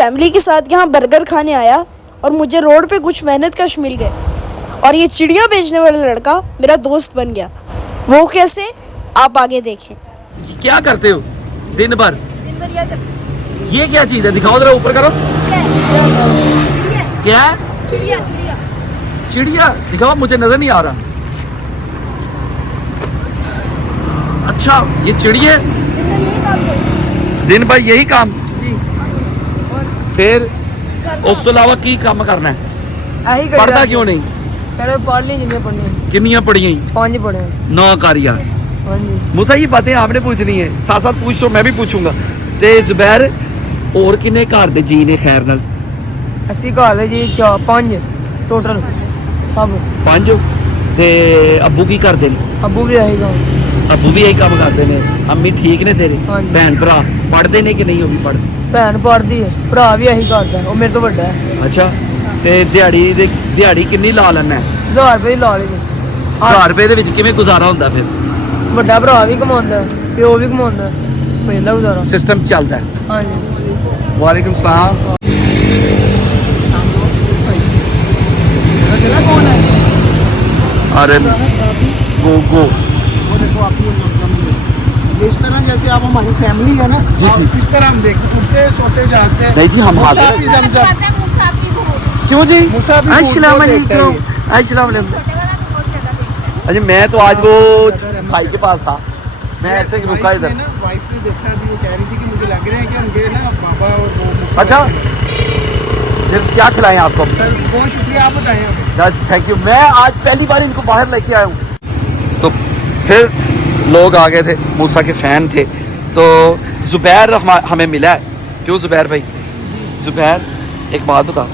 Family के साथ यहाँ बर्गर खाने आया और मुझे रोड पे कुछ मेहनत कश मिल गए और ये चिड़िया बेचने वाला लड़का मेरा दोस्त बन गया। वो कैसे, आप आगे देखें। क्या करते हो दिन भर? क्या करते? ये क्या चीज है? दिखाओ जरा, ऊपर करो। क्या है? चिड़िया। चिड़िया दिखाओ, मुझे नजर नहीं आ रहा। अच्छा, ये चिड़िया दिन भर यही काम? फिर उस तो अलावा की काम करना है? पढ़ता क्यों नहीं? पढ़ ली जिन्हें पढ़नी। किन्नियां पढ़ियां? 5 पढ़े। 9 कारिया। मूसा ये बातें आपने पूछनी है, साथ साथ पूछ लो, मैं भी पूछूंगा। ते जुबैर और किन्ने घर दे जी ने खैर नाल? ਅਸੀਂ ਘਰ ਦੇ ਜੀ 5 ਟੋਟਲ सब 5। ते अब्बू की करदे ने? अब्बू भी आएगा। अब्बू भी यही काम करते ने। अम्मी ठीक ने तेरे? हाँ जी। भैन भरा पढ़ते ने कि नहीं? वो भी पढ़ते? भैन पढ़दी है, भरा भी यही करदा है, वो मेरे तो बड़ा है। अच्छा, ते दिहाड़ी किन्नी ला लैना है? 1000 रुपए ला लेंगे। 1000 रुपए दे विच किवें गुजारा हुंदा फिर? बड़ा भरा भी कमांदा है, प्यो भी कमांदा है, पैंदा गुजारा सिस्टम चलदा है। हां जी। वालेकुम सलाम। अरे गो वो देखो आपकी इस तरह जैसे आप हमारी फैमिली है ना, जी, जी। इस तरह हम देखते, उठते सोते जागते हैं। नहीं जी, हम हाजिर मुसाफिर हैं। जमजम। क्यों जी? मुसाफिर अस्सलाम भूत को देखते हैं वालेकुम। अस्सलाम वालेकुम। अजी मैं तो आज वो भाई के पास था, मैं ऐसे ही रुका इधर। वाइफ ने देखा भी, वो कह रही थी कि मुझे लग रहा है कि उनके ना पापा और वो मुसाफिर अच्छा, हैं। फिर क्या खिलाएं आपको? सर बहुत शुक्रिया, आप बताएं हमें। Thank you. मैं आज पहली बार इनको बाहर लेके आया हूँ। तो फिर लोग आ गए थे, मूसा के फैन थे। तो जुबैर हमें मिला है। क्यों जुबैर भाई? जुबैर एक बात बता,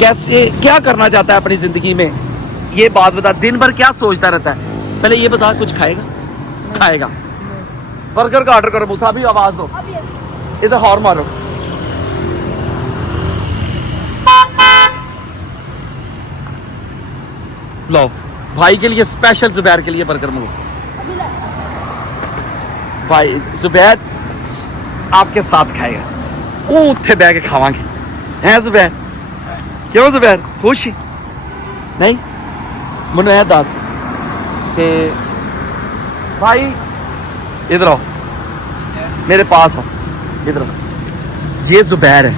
कैसे क्या करना चाहता है अपनी जिंदगी में? ये बात बता, दिन भर क्या सोचता रहता है? पहले ये बता, कुछ खाएगा? खाएगा? बर्गर का ऑर्डर करो। मूसा अभी आवाज दो, इधर हॉर्न मारो। लो भाई के लिए स्पेशल, जुबैर के लिए बर्गर मंगो। भाई जुबैर आपके साथ खाएगा, वो उत्थे बह के खावांगे। हैं जुबैर? क्यों जुबैर खुश नहीं? मनु है दस के भाई इधर आओ, मेरे पास आओ, इधर आओ। ये जुबैर है,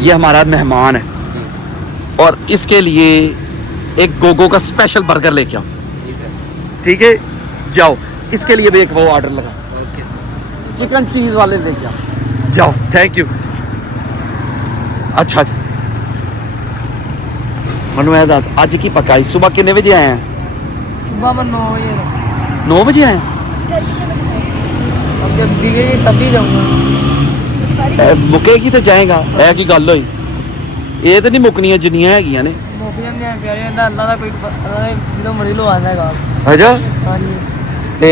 ये हमारा मेहमान है और इसके लिए एक गोगो का स्पेशल बर्गर लेके आओ। ठीक है, जाओ। इसके लिए भी एक वो ऑर्डर लगा, चिकन चीज वाले लेके आओ। जाओ, थैंक यू। अच्छा जी, मनु है दस आज की पकाई सुबह कितने बजे आए हैं? सुबह में 9 बजे। 9 बजे आए? अब जब दिखेगी तभी जाऊंगा। मुकेगी तो जाएगा, है की गल होई? ये तो नहीं मुकनियां जिन्नियां हैगियां ने। मुक जांदे हैं प्यारे, अल्लाह दा पेट, अल्लाह ने जो मरी लो आंदा है। अच्छा, हां जी। ते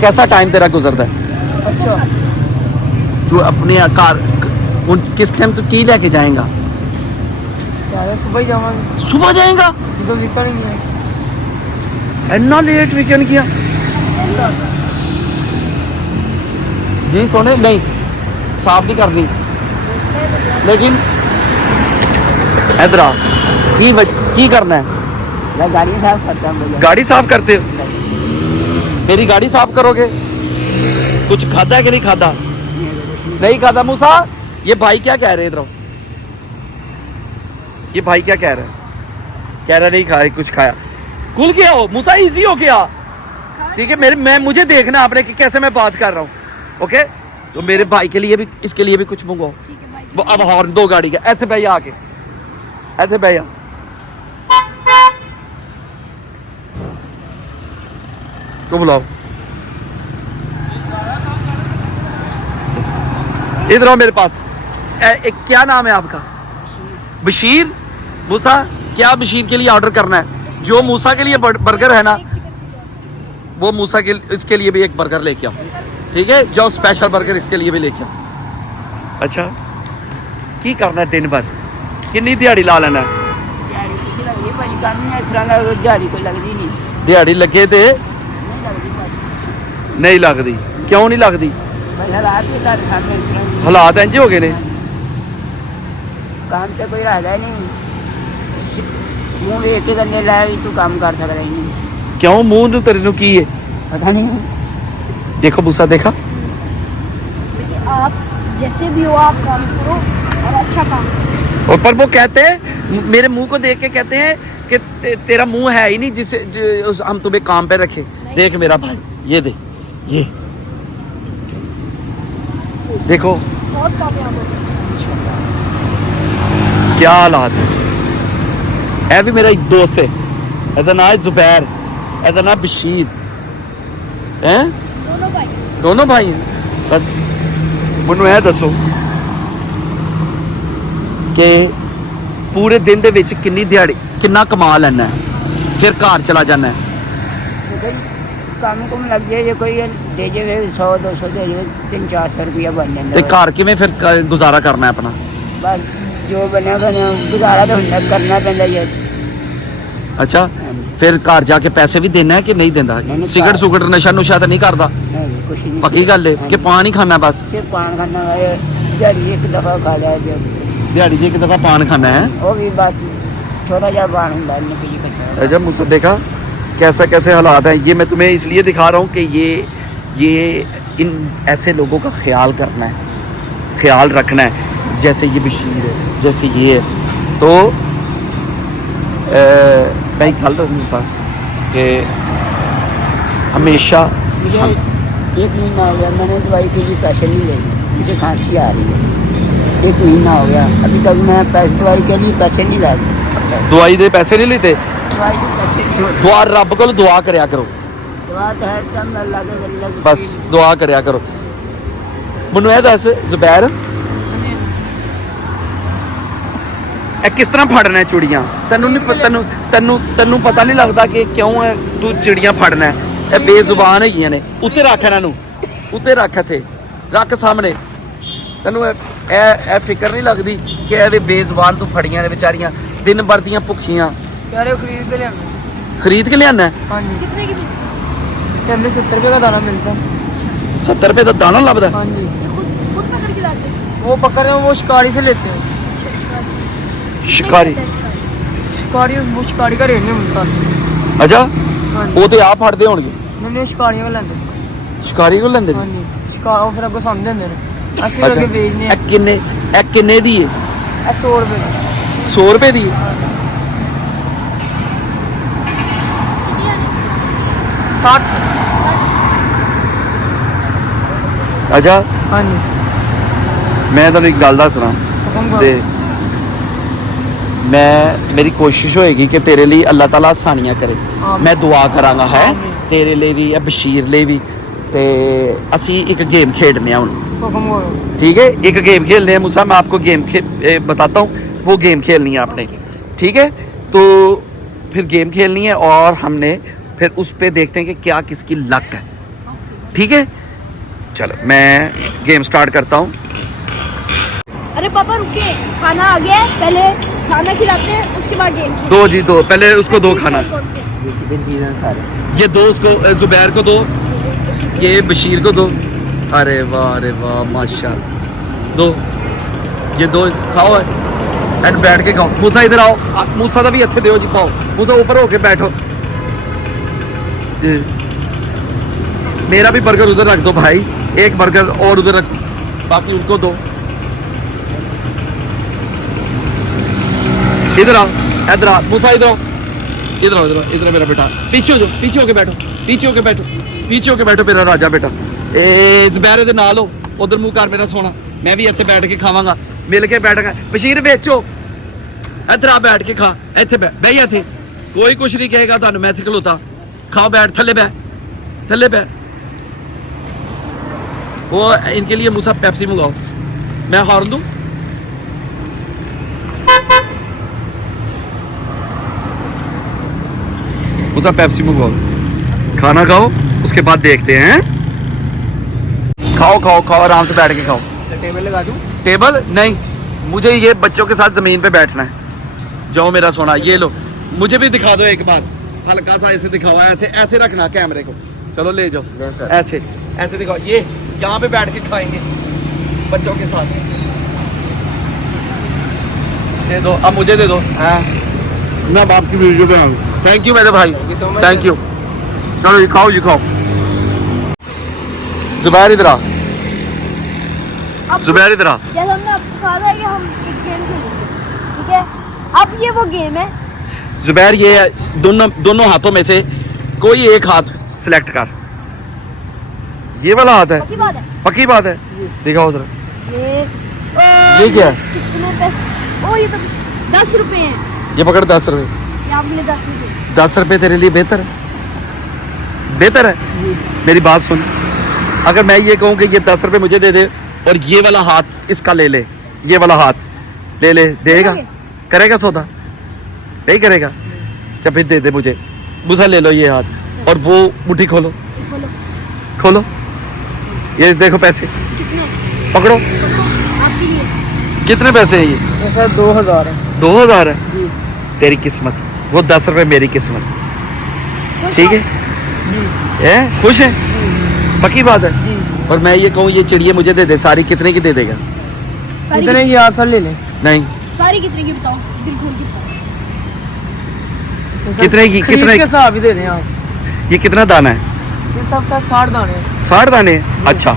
कैसा टाइम तेरा गुजरता है? अच्छा, तू अपने कार किस टाइम तू की लेके जाएगा? यार सुबह ही जावांगे। सुबह जाएगा? ये तो वीकेंड ही है। इतना लेट वीकेंड किया जी? सोने नहीं, साफ नहीं करनी, लेकिन इधर आ, की करना है? मैं गाड़ी साफ करता हूं भैया। गाड़ी साफ करते हो? मेरी गाड़ी साफ करोगे? कुछ खादा है कि नहीं खादा? नहीं खादा। मूसा, ये भाई क्या कह रहे हैं? इधर, ये भाई क्या कह रहे हैं? कह रहा नहीं खाया, कुछ खाया। खुल गया हो मूसा, इजी हो गया। ठीक है, मुझे देखना आपने कि कैसे मैं बात कर रहा हूँ। ओके, तो मेरे भाई के लिए भी, इसके लिए भी कुछ मंगवाओ। वो अब हॉर्न दो गाड़ी का। ऐसे भैया आके, ऐसे भैया तो बुलाओ। इधर आओ मेरे पास। क्या नाम है आपका? बशीर। मूसा, क्या बशीर के लिए ऑर्डर करना है? जो मूसा के लिए बर्गर है ना, वो मूसा के इसके लिए भी एक बर्गर लेके आओ। ठीक है, जाओ, स्पेशल बर्गर इसके लिए भी लेके आओ। अच्छा, की करना है दिन भर? कितनी दिहाड़ी ला लेना है? दिहाड़ी लगे थे नहीं लगती। ਕਿਉਂ ਨਹੀਂ ਲੱਗਦੀ? ਬਸ ਹਾਲਾਤ ਹੀ ਘਰ ਸਾਡੇ ਇਸ ਤਰ੍ਹਾਂ ਹੀ। ਹਾਲਾਤ ਇੰਜ ਹੋ ਗਏ ਨੇ। ਕੰਮ ਤੇ ਕੋਈ ਰੱਖਦਾ ਹੀ ਨਹੀਂ, ਮੂੰਹ ਵੇਖ ਕੇ ਕਹਿੰਦੇ ਲੈ ਵੀ ਤੂੰ ਕੰਮ ਕਰ ਸਕਦਾ ਹੀ ਨਹੀਂ। ਕਿਉਂ ਮੂੰਹ ਨੂੰ ਤੇਰੇ ਨੂੰ ਕੀ ਹੈ? ਪਤਾ नहीं। देखो मूसा देखा, आप जैसे भी हो आप काम करो और अच्छा काम करो। और पर वो कहते हैं मेरे मुंह को देख के कहते हैं कि तेरा मुंह है ही नहीं जिसे हम तुम्हें काम पे रखे। देख मेरा भाई, ये दे, ये देखो बहुत कामयाब हो गए। क्या हालात है। ऐ भी मेरा एक दोस्त है, ਇਹਦਾ ਨਾਂ ਹੈ ਜ਼ੁਬੈਰ, ਇਹਦਾ ਨਾਂ ਬਸ਼ੀਰ ਹੈ। दोनों भाई ਦੋਨੋਂ ਭਾਈ ਹੈ। ਬਸ ਮੈਨੂੰ ਇਹ ਦੱਸੋ ਕਿ ਪੂਰੇ ਦਿਨ ਦੇ ਵਿੱਚ ਕਿੰਨੀ ਦਿਹਾੜੀ ਕਿੰਨਾ ਕਮਾ ਲੈਣਾ ਹੈ, ਫਿਰ ਘਰ ਚਲਾ ਜਾਣਾ ਹੈ। लेकिन ਕੰਮ ਕੁਮ ਲੱਗ ਜਾਏ ਜੇ ਕੋਈ ਦੇ ਜਾਵੇ 100-200 ਦੇ ਜਾਵੇ 300-400 ਰੁਪਇਆ ਬਣ ਤੇ ਜਾਂਦਾ। ਘਰ ਕਿਵੇਂ ਫਿਰ ਗੁਜ਼ਾਰਾ ਕਰਨਾ ਹੈ ਆਪਣਾ? ਬਸ ਜੋ ਬਣਿਆ ਗੁਜ਼ਾਰਾ ਤਾਂ ਹੁੰਦਾ, ਕਰਨਾ ਪੈਂਦਾ ਹੀ ਹੈ। ਅੱਛਾ, ਫਿਰ ਘਰ ਜਾ ਕੇ ਪੈਸੇ ਵੀ ਦੇਣਾ ਹੈ ਕਿ ਨਹੀਂ ਦਿੰਦਾ? ਨਹੀਂ, ਸਿਗਰਟ ਸੁਗਰਟ ਨਸ਼ਾ ਨੁਸ਼ਾ ਤਾਂ ਨਹੀਂ ਕਰਦਾ? ਨਹੀਂ ਕੁਛ ਨਹੀਂ। ਪੱਕੀ ਗੱਲ ਹੈ ਕਿ ਪਾਨ ਹੀ ਖਾਣਾ ਬਸ? ਸਿਰਫ ਪਾਨ ਖਾਣਾ ਹੈ, ਦਿਹਾੜੀ ਇੱਕ ਦਫਾ ਖਾ ਲਿਆ ਜੀ, ਦਿਹਾੜੀ 'ਚ ਇੱਕ ਦਫਾ ਪਾਨ ਖਾਣਾ ਹੈ। ਉਹ ਵੀ ਬਸ छोटा जा पान ਹੁੰਦਾ है निकली कच्चा। जब मुझसे देखा कैसा कैसे हालात हैं, ये मैं तुम्हें इसलिए दिखा रहा हूँ कि ये इन ऐसे लोगों का ख्याल करना है, ख्याल रखना है, जैसे ये बशीर है, जैसे ये है। तो मैं एक गल रहा कि हमेशा मुझे 1 महीना हो गया, मैंने दवाई के लिए पैसे नहीं लिए, मुझे खांसी आ रही है। 1 महीना हो गया, अभी तक मैं दवाई के लिए पैसे नहीं लाए। दवाई दे पैसे नहीं लेते। दवाई के पैसे नहीं होते। दुआ रब को दुआ करया करो, दवा तो हर टाइम अल्लाह के वली की। बस दुआ करया करो। ਮੈਨੂੰ ਇਹ ਦੱਸ ਜ਼ੁਬੈਰ, ਇਹ ਕਿਸ ਤਰ੍ਹਾਂ ਫੜਨਾ ਹੈ ਚਿੜੀਆਂ? ਤੈਨੂੰ ਨਹੀਂ ਤੈਨੂੰ ਪਤਾ ਨਹੀਂ ਲੱਗਦਾ ਕਿ ਕਿਉਂ ਹੈ ਤੂੰ ਚਿੜੀਆਂ ਫੜਨਾ ਹੈ? ਇਹ ਬੇਜ਼ੁਬਾਨ ਹੈਗੀਆਂ ਨੇ। ਉੱਤੇ ਰੱਖ ਇਹਨਾਂ ਨੂੰ, ਉੱਤੇ ਰੱਖ, ਇੱਥੇ ਰੱਖ ਸਾਹਮਣੇ। ਤੈਨੂੰ ਇਹ ਫਿਕਰ ਨਹੀਂ ਲੱਗਦੀ ਕਿ ਇਹ ਬੇਜ਼ੁਬਾਨ ਤੂੰ ਫੜੀਆਂ ਨੇ ਵਿਚਾਰੀਆਂ, ਦਿਨ ਭਰ ਦੀਆਂ ਭੁੱਖੀਆਂ। यार खरीद के लिया। ਖਰੀਦ ਕੇ ਲਿਆਣਾ? हाँ जी, कितने की मिलती हमने 70 रुपये का दाना मिलता है। 70 रुपए ਦਾ ਦਾਣਾ ਲੱਭਦਾ? हाँ जी, है? खुद पकड़ के लाते हैं? वो पकड़ रहे हैं, वो शिकारी से लेते हैं। ਸ਼ਿਕਾਰੀ? शिकारी, वो शिकारी का रेट नहीं मिलता। ਅੱਛਾ, हाँ जी, ਉਹ ਤੇ ਆਪ ਫੜਦੇ ਹੋਣਗੇ। मैंने शिकारियों का लेते। ਸ਼ਿਕਾਰੀ ਕੋਲ ਲੈਂਦੇ हाँ ਨੇ? जी, शिकार वो फिर आपको समझ देंगे ना। अस्सी ਅੱਛਾ, रुपये बेचने ਇਹ ਕਿੰਨੇ ਦੀ ਹੈ? 100 रुपये। 100 रुपए ਦੀ ਹੈ? 60। ਅੱਛਾ, हाँ जी, ਮੈਂ ਤੁਹਾਨੂੰ ਇੱਕ ਗੱਲ ਦੱਸਣਾ हुक्म ਤੇ करो। ਮੈਂ ਮੇਰੀ ਕੋਸ਼ਿਸ਼ ਹੋਏਗੀ ਕਿ ਤੇਰੇ ਲਈ ਅੱਲਾਹ ਤਾਲਾ ਆਸਾਨੀਆਂ ਕਰੇ। ਆਮੀਨ। ਮੈਂ ਦੁਆ ਕਰਾਂਗਾ ਹੈ ਆਮੀਨ। ਤੇਰੇ ਲਈ ਵੀ, ਇਹ ਬਸ਼ੀਰ ਲਈ ਵੀ। ਤੇ ਅਸੀਂ ਇੱਕ ਗੇਮ ਖੇਡਨੇ ਆ ਹੁਣ, हुक्म करो। ठीक है? एक गेम खेलने हैं मूसा, मैं आपको गेम बताता हूँ, वो गेम खेलनी है आपने, ठीक है? तो फिर गेम खेलनी है और हमने फिर उस पे देखते हैं कि क्या किसकी लक है, ठीक है? चलो मैं गेम स्टार्ट करता हूँ। अरे पापा रुकिए, खाना आ गया है, पहले खाना खिलाते हैं उसके बाद गेम खेलते दो जी, दो पहले उसको दो हैं। खाना। कौन से? ये चिकन चीज़ है सारे। ये दो उसको जुबैर को दो, ये बशीर को दो। अरे वाह माशाल्लाह, दो ये दो खाओ एंड बैठ के खाओ। मूसा इधर आओ, मूसा का भी अच्छे दो जी, पाओ मूसा ऊपर होके बैठो। ये मेरा भी बर्गर उधर रख दो भाई, एक बर्गर और उधर रख, बाकी उनको दो। इधर आओ, इधर आओ मूसा, इधर आओ, इधर आओ, इधर आओ, इधर मेरा बेटा, पीछे हो जाओ, पीछे होके बैठो, पीछे होके बैठो, पीछे होके बैठो मेरा राजा बेटा। ए ਜ਼ਬੈਰ ਦੇ ਨਾਲ ਹੋ, ਉਧਰ ਮੂੰਹ ਕਰ ਮੇਰਾ ਸੋਹਣਾ। ਮੈਂ ਵੀ ਇੱਥੇ ਬੈਠ ਕੇ ਖਾਵਾਂਗਾ, ਮਿਲ ਕੇ ਬੈਠਾਂਗਾ। ਬਸ਼ੀਰ ਵੇਚੋ, ਇੱਧਰ ਆ ਬੈਠ ਕੇ ਖਾ, ਇੱਥੇ ਬਹਿ ਜਾ, ਇੱਥੇ ਕੋਈ ਕੁਛ ਨਹੀਂ ਕਹੇਗਾ ਤੁਹਾਨੂੰ। ਮੈਂ ਇੱਥੇ ਖਲੋਤਾ, ਖਾਓ, बैठ, थल्ले बैठ, थल्ले बैठ। वो इनके लिए मूसा पेप्सी मंगाओ, मैं हॉर्न दूं? मूसा पेप्सी मंगवाओ, खाना खाओ, उसके बाद देखते हैं। खाओ खाओ खाओ, आराम से बैठ के खाओ। टेबल लगा दूँ? टेबल नहीं, मुझे ये बच्चों के साथ जमीन पे बैठना है। जाओ मेरा सोना, ये लो, मुझे भी दिखा दो एक बार, हल्का सा ऐसे दिखाओ, ऐसे ऐसे रखना कैमरे को। चलो ले जाओ, ले सर। ऐसे ऐसे दिखाओ, ये यहाँ पे बैठ के खाएंगे बच्चों के साथ। दे दो, अब मुझे दे दो। हाँ, मैं बाप की वीडियो पे आऊँ। थैंक यू मेरे भाई, थैंक यू। चलो ये खाओ, ये खाओ। जुबैर इधर आ, जुबैर इधर आ। जैसे हमने आपको कहा था कि हम एक गेम खेलेंगे, ठीक है? अब ये वो गेम है। जुबैर ये दोनों हाथों में से कोई एक हाथ सिलेक्ट कर। ये वाला हाथ है, पक्की बात है। पक्की बात है। दिखाओ उधर, ये क्या है? कितने पैसे? ओ ये तो 10 रुपए हैं। ये पकड़ 10 रुपए। ये आपने 10 रुपए। 10 रुपए तेरे लिए बेहतर है, बेहतर है। मेरी बात सुन, अगर मैं ये कहूँ कि ये 10 रुपए मुझे दे दे और ये वाला हाथ इसका ले ले, ये वाला हाथ ले ले, देगा? करेगा सौदा? नहीं करेगा? अच्छा फिर दे दे मुझे। मुझे ले लो ये हाथ और वो मुट्ठी खोलो, बोलो खोलो। ये देखो पैसे, कितने? पकड़ो। आपके लिए कितने पैसे हैं ये? ये सर 2000 है 2000 है। जी। तेरी किस्मत, वो 10 रुपए मेरी किस्मत। ठीक है? खुश है? पक्की बात है। और मैं ये कहूँ ये चिड़िया मुझे दे दे सारी, कितने की दे देगा? सारी कितने की आप सर ले लें? नहीं, सारी कितने की बताओ, दिल खोल के बताओ। तो सर कितने की? खरीद कितने के हिसाब ही दे रहे हैं आप। ये कितना दाना है? ये सब सर 60 दाने हैं। 60 दाने? अच्छा,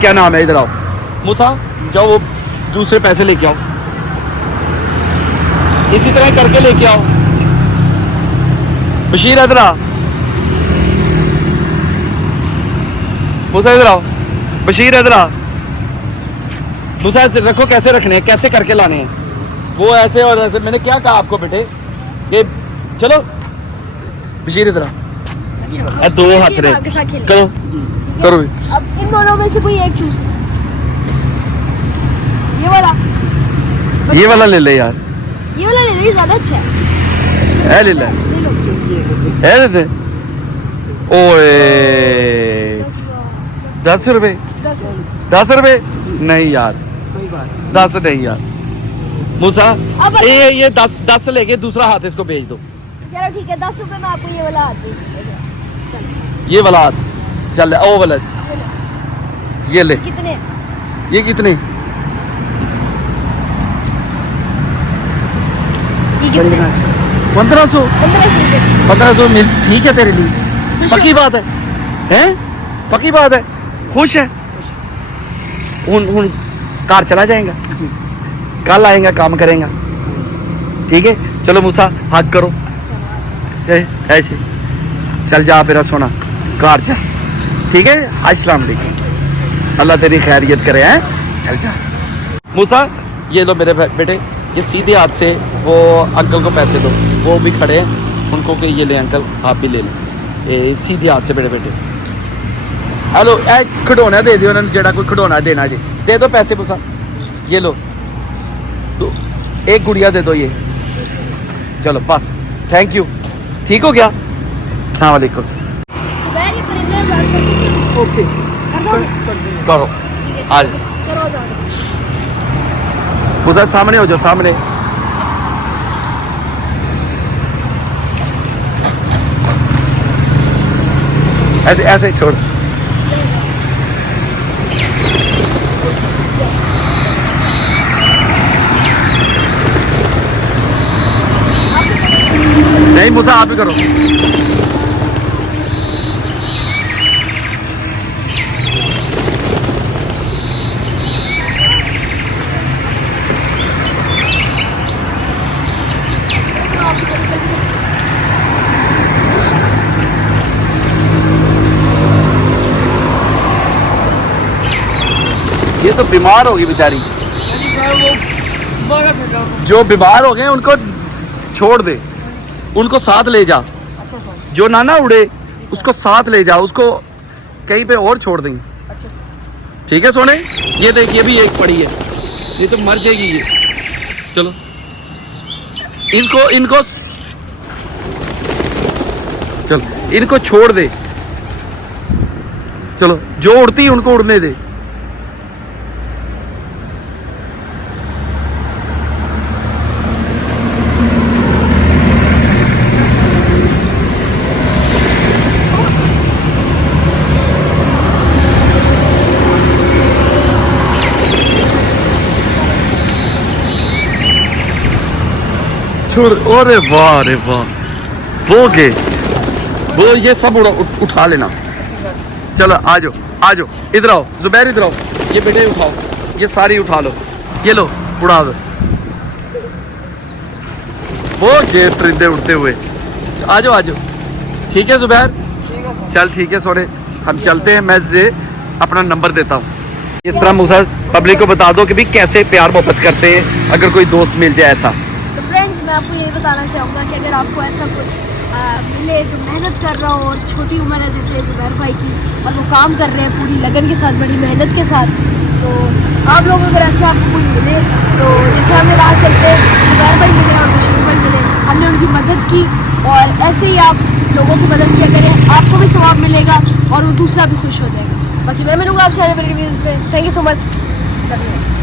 क्या नाम है? इधर आओ मूसा, जाओ वो दूसरे पैसे लेके आओ, इसी तरह करके लेके आओ। बशीर इधर आ, मूसा इधर आओ, बशीर इधर आ। मूसा ऐसे रखो, कैसे रखने हैं, कैसे करके लाने हैं? वो ऐसे और ऐसे। मैंने क्या कहा आपको बेटे? ये चलो बशीर इधर आ। दो हाथ रहे, आपके साथ खेलें। करो करो। अब इन दोनों में से कोई एक चूज। ये वाला, ये वाला ले ले यार, ये वाला ले लो, ज्यादा अच्छा है। ले ले, ले लो। दे दे। ओए 10 रुपए? 10 रुपए नहीं यार, 10 नहीं यार। मूसा अब ये 10 लेके दूसरा हाथ इसको भेज दो। चलो ठीक है, 10 रुपए में आपको ये वाला हाथ दूँ। ये वाला हाथ चल, ओ वाला ये ले। कितने? ये कितने? ये कितने? 1500। 1500 मिल, ठीक है तेरे लिए, खुश पक्की बात है। हैं? पक्की बात है, खुश है। उन कार चला जाएगा, कल आएगा, काम करेगा। ठीक है, चलो मूसा हाथ करो ऐसे, चल जा मेरा सोना, कार जा। ठीक है, अस्सलाम वालेकुम, अल्लाह तेरी खैरियत करे। हैं, चल जा मूसा। ये लो मेरे बेटे, ये सीधे हाथ से वो अंकल को पैसे दो, वो भी खड़े हैं, उनको कि ये ले अंकल, आप भी ले लें। ये सीधे हाथ से मेरे बेटे। हेलो, ए खिडौना दे दियो उन्होंने, जेड़ा कोई खिडौना देना जी, दे दो पैसे मूसा। ये लो दो, एक गुड़िया दे दो ये। चलो बस, थैंक यू। ठीक हो गया? अस्सलाम वालेकुम। ये परिंदे ज़्यादा कर सकते हैं। ओके कर दोगे? करो, आज करो ज़्यादा। मूसा सामने हो जाओ, सामने। ऐसे ऐसे ही छोड़। नहीं मूसा, आप ही करो। ये तो बीमार होगी बेचारी। जो बीमार हो गए उनको छोड़ दे, उनको साथ ले जा। अच्छा सर। जो ना उड़े उसको साथ ले जा, उसको कहीं पे और छोड़ देंगे। अच्छा सर। ठीक है सोने, ये देख, ये भी एक पड़ी है, ये तो मर जाएगी ये। चलो इनको इनको चल, इनको छोड़ दे। चलो, जो उड़ती है उनको उड़ने दे। छोड़, अरे वाह, अरे वाह, वो के वो ये सब उठा लेना। चलो आ जाओ, आ जाओ, इधर आओ जुबैर, इधर आओ, ये बेटे उठाओ, ये सारी उठा लो, ये लो उड़ा दो। वो ये परिंदे उड़ते हुए, आ जाओ, आ जाओ, ठीक है जुबैर, चल ठीक है सोने, हम चलते हैं। मैं तुझे अपना नंबर देता हूँ। इस तरह मूसा पब्लिक को बता दो कि भी कैसे प्यार मोहब्बत करते हैं अगर कोई दोस्त मिल जाए ऐसा। तो फ्रेंड्स, मैं आपको ये बताना चाहूँगा कि अगर आपको ऐसा कुछ मिले जो मेहनत कर रहा हो और छोटी उम्र है जैसे जुबैर भाई की, और वो काम कर रहे हैं पूरी लगन के साथ, बड़ी मेहनत के साथ, तो आप लोग अगर ऐसे आपको कुछ मिले, तो जैसे हमें राह चलते जुबैर भाई मिले और बशीर भाई मिले, हमने उनकी मदद की, और ऐसे ही आप लोगों की मदद किया करें, आपको भी सवाब मिलेगा और वो दूसरा भी खुश हो जाएगा। बाकी मैं मिलूँगा आपसे आने वाली वीडियोज़ में। Thank you so much.